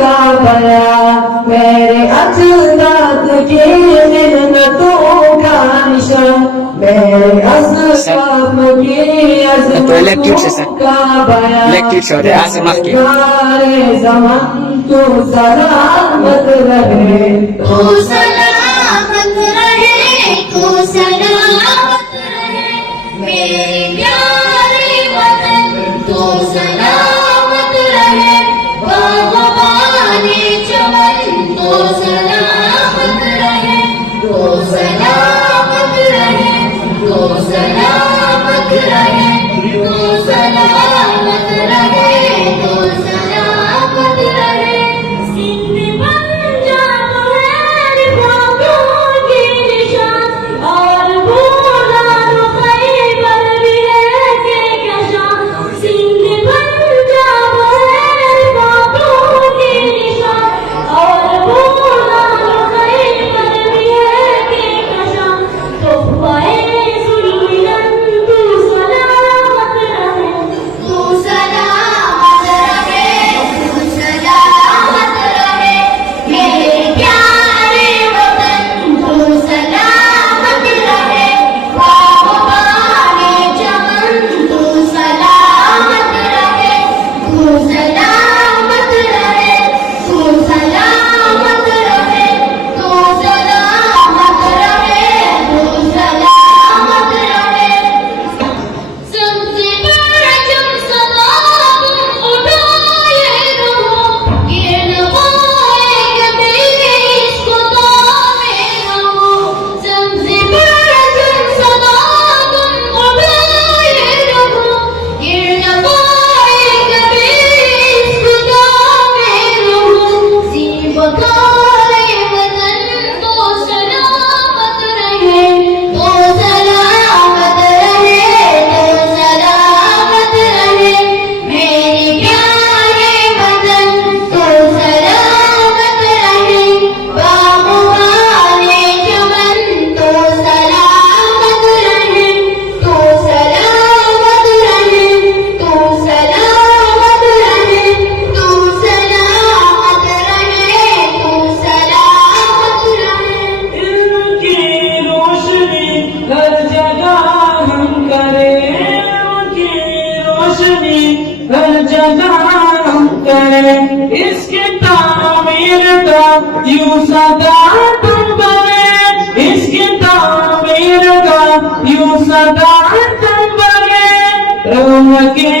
का बया मेरे अजदाद के मिन्नतों का निशान मेरे असलाफ के अज़मतों का बया सारे ज़मान तो सलामत रहे तू सलामत रहे तू सलामत रहे मेरे प्यारे वतन तू सलामत रहे बागबाने चमन तू सलामत रहे तू सलामत रहे तू सलामत रहे तू सलामत रहे तू सलामत रहे सिंध पंजाब है बागों की निशान और भोला खैबर भी है के कशां सिंध पंजाब है बागों की निशान और भोला खैबर भी है के कशां तो तू सलामत रहे तू सलामत रहे तू सलामत रहे मेरे प्यारे वतन तू सलामत रहे बागबाने चमन तू सलामत रहे तू सलामत रहे तू सलामत रहे तू सलामत रहे तू सलामत रहे सबसे बड़ा जम सदा तुम उठाए रहो ये न पाए कभी इसको दावे रहो सबसे बड़ा जम सदा तुम उठाए रहो ये न पाए कभी इसको दावे रहो सीबकारे वतन तो सलामत रहे तो सलामत रहे तो सलामत रहे मेरे प्यारे वतन तो सलामत रहे बागबाने चमन तो सलामत रहे तो सलामत रहे तो सलामत रहे तो सलामत रहे तो सलामत रहे इनकी रोशनी हर जगह हम करें उनकी रोशनी हर जगह हम करें इसके तामीर का यूं सदा तुम बने इसके तामीर का यूं सदा तुम बने रोम के